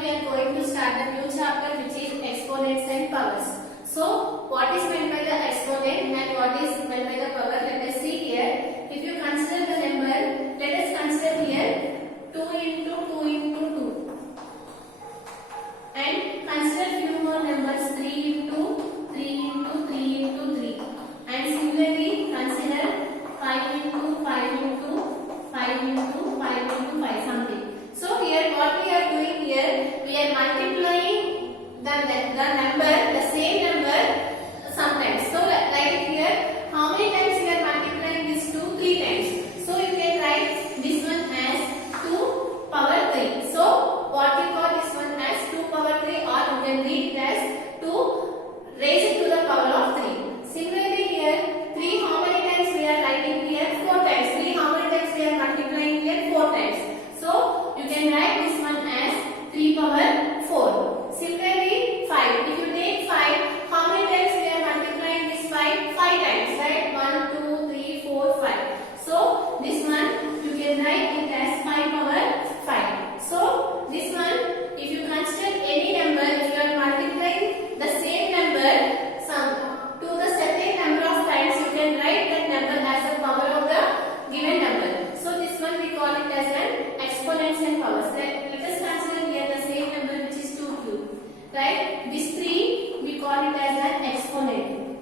we are going to start the new chapter which is exponents and powers. So what is meant by the exponent and what is meant by the power? Let us see here. If you consider the number, let us consider here 2 into 2 into 2. And consider few more numbers 3 into 3 into 3 into 3. And similarly consider 5 into 5 into 5 into 5 into 5 something. So here what we are doing here, we are multiplying the number, the same number sometimes. So like here, how many times we are multiplying this 2? 3 times. So you can write this one as 2 power 3. So what we call this one as 2 power 3, or you can read it as 2 raised to the power of 3. Similarly here, 3 how many times we are writing here? 4 times. 3 how many times we are multiplying here? 4 times. So you can write this one as 3 power 4. Similarly 5. If you take 5, how many times we are multiplying this 5? 5 times, right? 1, 2, 3, 4, 5. So this one you can write it as 5 power 5. So this one, if you consider any number, if you are multiplying the same number to the certain number of times, you can write that number as a power of the given number. So this one we call it as an exponents and powers. Let us consider here the same number which is 2 cube. Right? This 3 we call it as an exponent.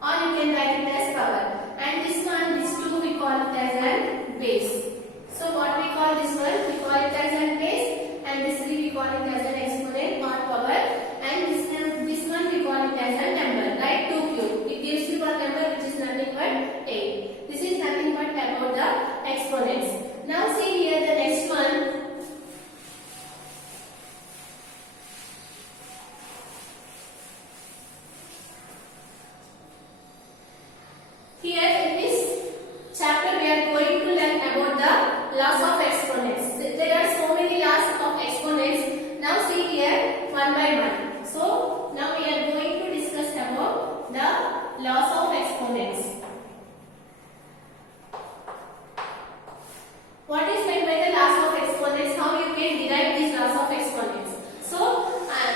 Or you can write it as power. And this one, this 2 we call it as an base. So what we call this one? We call it as an base, and this 3 we call it as an exponent or power, and this one we call it as a number, right? 2 cube. It gives you a number which is nothing but 8. This is nothing but about the exponents. Now see here the next one. Here in this chapter we are going to learn about the laws of exponents. There are so many laws of exponents. Now see here one by one. So now we are going to discuss about the laws of exponents. What is meant by the laws of exponents? How you can derive these laws of exponents? So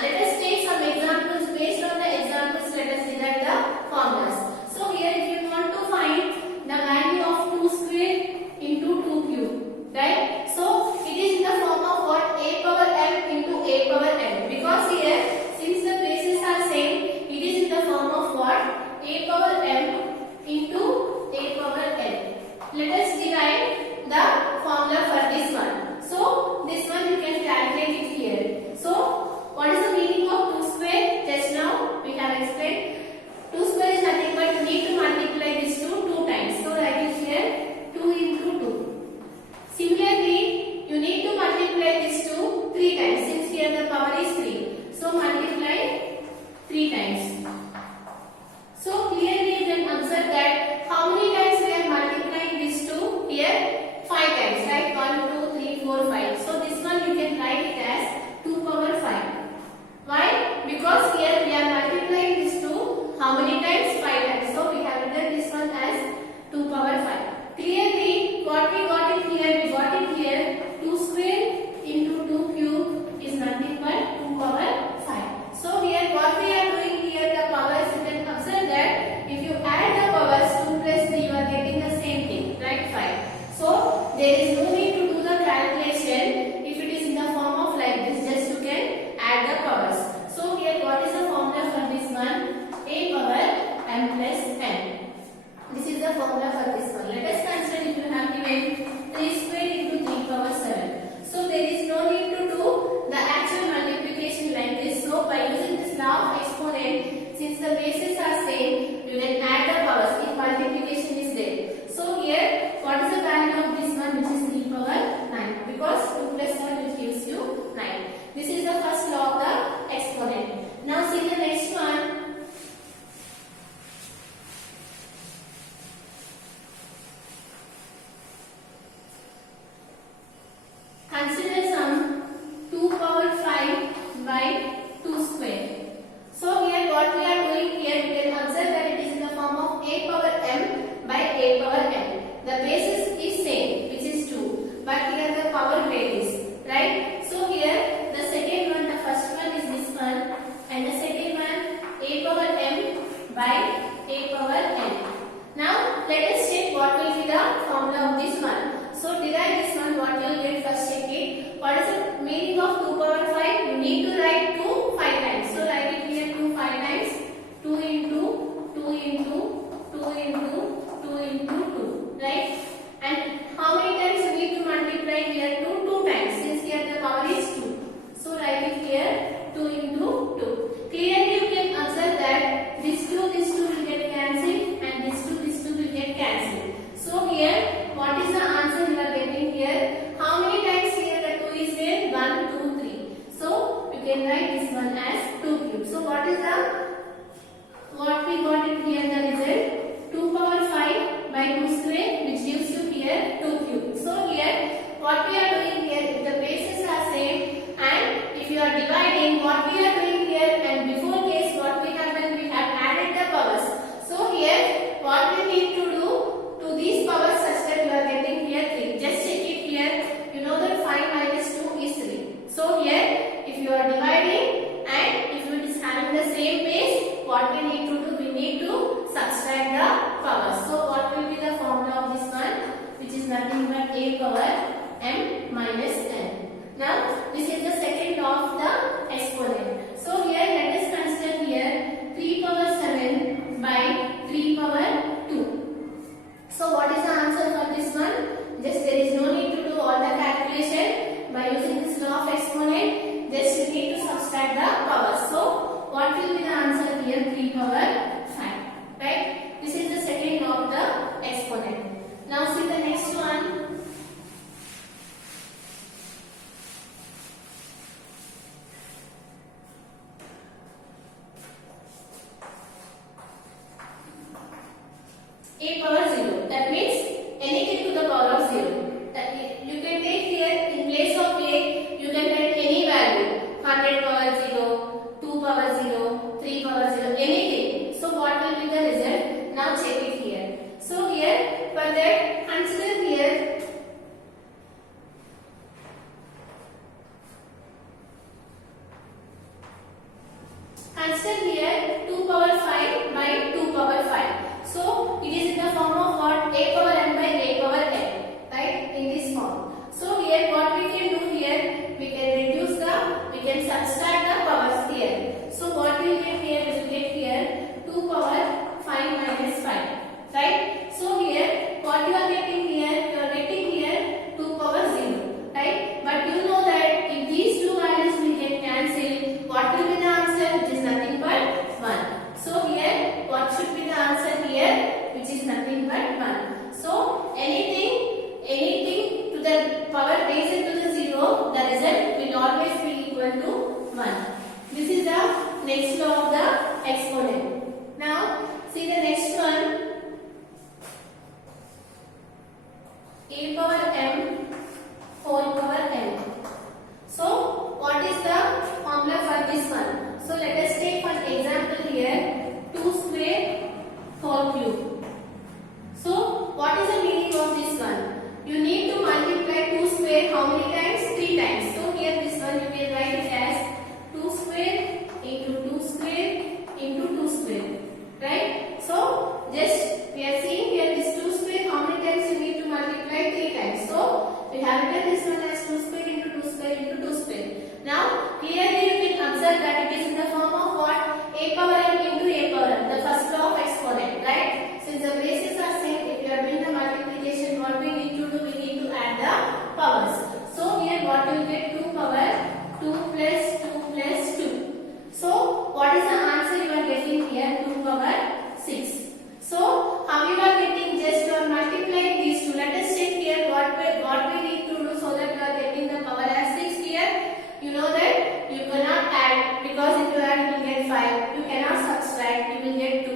let us take some examples. Based on the examples, let us derive the formulas. So here if you want to find the value of 2 square into 2 cube, right? So it is in the form of what? A power m into a power n. Because here, since the bases are same, it is in the form of what? A power m into a power n. Let us derive the formula for this one. So this one you can calculate it here. So what is the meaning of 2 square? Just now we have explained. 2 square is nothing but you need to multiply this 2 times. So write it here 2 into 2. Similarly, you need to multiply this 2 3 times, since here the power is 3. So multiply 3 times. So clearly you can observe that how many times we are multiplying this 2 here? 5 times, right? 1, 2, 3, 4, 5. So this one you can write it as 2 power 5. Why? Because here we are multiplying this 2 how many times? 5 times. So we have written this one as 2 power 5. Clearly, what we got it here? We got it here 2 square into 2 cube is nothing but 2 power 5. So here what we are doing here, the powers, you can observe that if you add the powers 2 plus 3, you are getting the same thing, right? 5. So there is no need to do the calculation if it is in the form of like this. Just you can add the powers. So here what is the formula for this one? A power m plus n. This is the formula for this one. Let us consider if you have given 3 square into 3 power 7. So there is no need to do the actual multiplication like this. So by using this law of exponent, since the bases are same, you can add the powers if multiplication is there. So here, what is the value of this one, which is 3 power 9? Because 2 plus 1 which gives you 9. This is the first law of the exponent. Now see the next one. Consider some 2 power 5 by 2 square. So here what we are doing here, you can observe that it is in the form of a power m by a power n. The basis is same, which is 2, but here the power varies, right? So here what is the meaning of 2 power 5? You need to write 2 5 times. So write it here 2 5 times. 2 into 2 into 2 into 2 into 2, right? And how many times you need to multiply here? 2 times, since here the power is 2. So write it here 2 into 2. Clearly you can observe that this 2 will get cancelled and this 2 will get cancelled. So here what is the answer you are getting here? How many times here the 2 is there? 1, 2, 3. So you can write this one as 2 cube. So what we got it here, the result 2 power 5 by 2 square, which gives you here 2 cube. So here what we are doing here, if the bases are same and if you are dividing, what we are doing here, and before case what we have done, we have added the powers. So here what we need to do to these powers such that you are getting here 3. Just check it here. You know that 5 minus 2 is 3. So here if you are dividing and if it is having the same base, what we need to do, we need to subtract the powers. So what will be the formula of this one, which is nothing but a power m minus n. Now this is the second of the exponent. So here let us consider here 3 power 7 by 3 power 2. So what is the answer for this one? Just there is no need to do all the calculation by using this law of exponent. Just you need to subtract the powers. So what will be the answer here? 3 power 5. Right? This is the second of the exponent. Now see the next one. A power 0. That means anything to the power of 0. That you can take here in place of a, you can take any value. 100 power 0, 2 power 0, 3 power 0, anything. So what will be the result? Now check it here. So here for that consider here consider here 2 power 5 by 2 power 5. So it is in the form of what? A power m by a power n, right? In this form. So here what we can do here, we can subtract the powers here. So what we will get here, we will get here 2 power 5 minus 5, right? So here what you are getting here, you are getting here 2 power 0, right? But you know that if these two values will get cancelled, what will be the answer? Which is nothing but 1. So here what should be the answer here? Which is nothing but 1. So anything to the power raised to the 0, the result will always be equal to 1. This is the next law of the exponent. Now see the next one. A power m whole power n. So what is the formula for this one? So let us take one example here, 2 square whole cube. So what is the meaning of this one? You need to multiply 2 square how many times? 3 times. So here this one you can write it as 2 square into 2 square into 2 square, right? So just we are seeing here this 2 square how many times you need to multiply? 3 times. So we have written this one as 2 square into 2 square into 2 square. Now clearly you can observe that it is in the form of what? A power m into a power m, the first law of exponent, right? Since the bases are same, if you are doing the multiplication, what we need to do? We need to add the powers. So here what you will get? 2 power 2 plus 2 plus 2. So what is the answer you are getting here? 2 power 6. So how you are getting? Just you are multiplying these two. Let us check here what we need to do so that you are getting the power as 6 here. You know that you cannot add, because if you add you will get 5. You cannot subtract, you will get 2.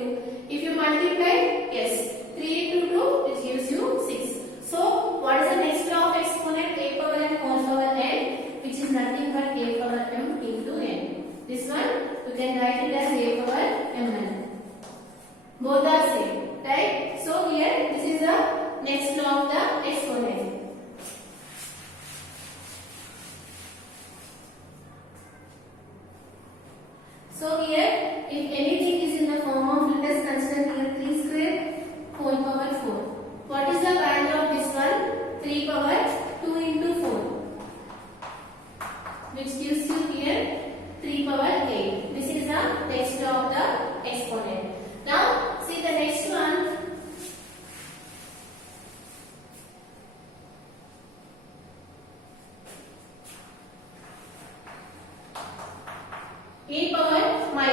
If you multiply, yes, 3 into 2 which gives you 6. So what is the next law of exponent? A power m whole power n, which is nothing but a power m into n. This one you can write it as a power mn. Both are same, right? So here this is the next law of the exponent. So here if anything is in the form of, let us consider here 3 square whole power 4. What is the value of this one? 3 power 2 into 4.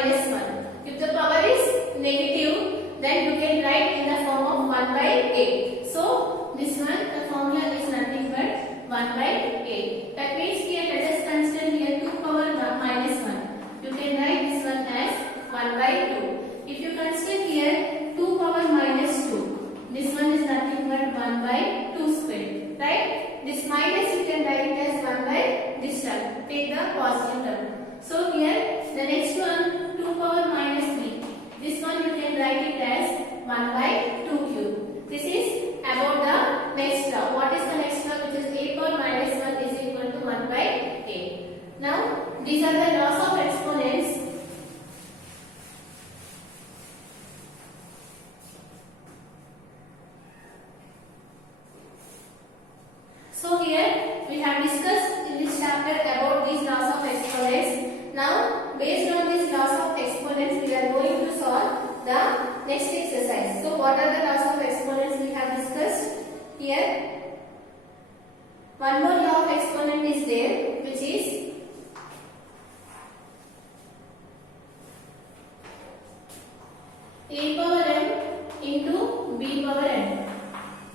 minus 1. If the power is negative, then you can write in the form of 1 by 8. So this one, the formula is nothing but 1 by 8. That means here let us consider here 2 power minus 1. You can write this one as 1 by 2. If you consider here 2 power minus 2, this one is nothing but 1 by 2 square. Right? This minus you can write it as 1 by this term. Take the positive term. So here the next one 2 power minus 3. This one you can write it as 1 by 2 cube. This is about the next law. What is the next law? Which is a power minus 1 is equal to 1 by 8. Now these are the laws of exponents. So here we have discussed in this chapter about these laws of exponents. Now based on these laws of exponents we are going to solve the next exercise. So what are the laws of exponents we have discussed? Here one more law of exponent is there, which is a power m into b power n.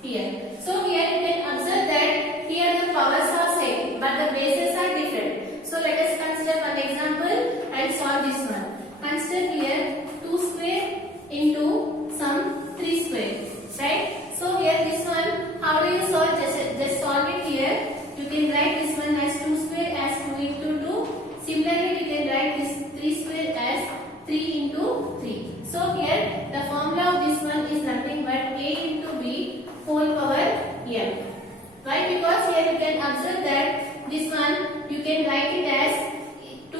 Here. So here you can observe that here the powers are same but the bases are different. So let us consider one example and solve this one. Consider here 2 square into some 3 square. Right? So here this one, how do you solve? Just solve it here. You can write this one as 2 square as 2 into 2. Similarly we can write this 3 square as 3 into 3. So here the formula of this one is nothing but a into b whole power m. Why? Because here you can observe that this one you can write it as 2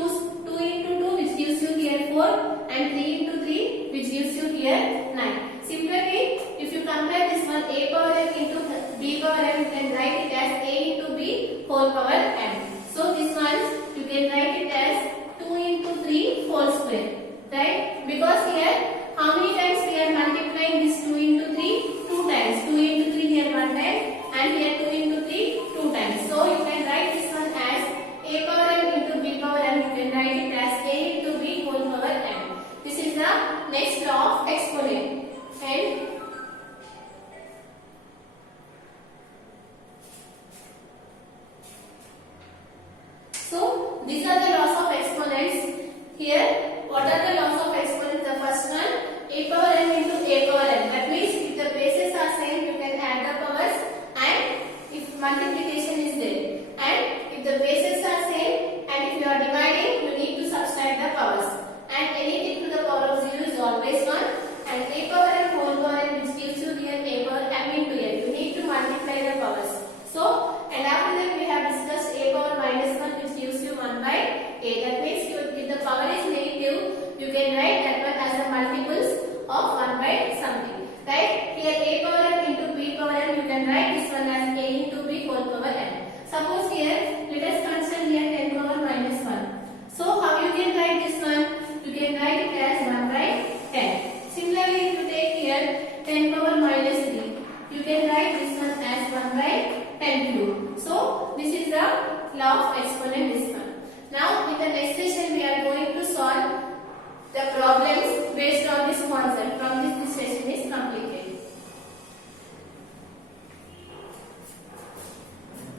into 2 which gives you here 4 and 3 into 3 which gives you here 9. Similarly, if you compare this one a power m into b power m, you can write it as a into b whole power m. So this one you can write it as 2 into 3 whole square. Right? Because here how many times we are multiplying this 2 into 3? 2 times. 2 into 3 here 1 time and here 2 into 3 2 times. So you can write this one as a power m into b power m. You can write it as a into b whole power m. This is the next law of exponent. And so these are the laws of exponents. Here what are the laws of exponents? The first one, a power n into a power n. That means if the bases are same, you can add the powers, and if multiplication is there. And if the bases are same, and if you are dividing, you need to subtract the powers. And anything to the power of 0 is always 1. And a power n whole power n which gives you here a power m into n. You need to multiply the powers. So, and after that we have discussed a power minus 1 which gives you 1 by 8. That means if the power is negative, you can write that one as the multiples of 1 by something. Right? Here a power m into b power m, you can write this one as a into b whole power m. Suppose here, let us consider here 10 power minus 1. So how you can write this one? You can write it as 1 by 10. Similarly, if you take here 10 power minus 3, you can write this one as 1 by 10 cube. So this is the law of exponent, this one. Now in the next session we are going to solve the problems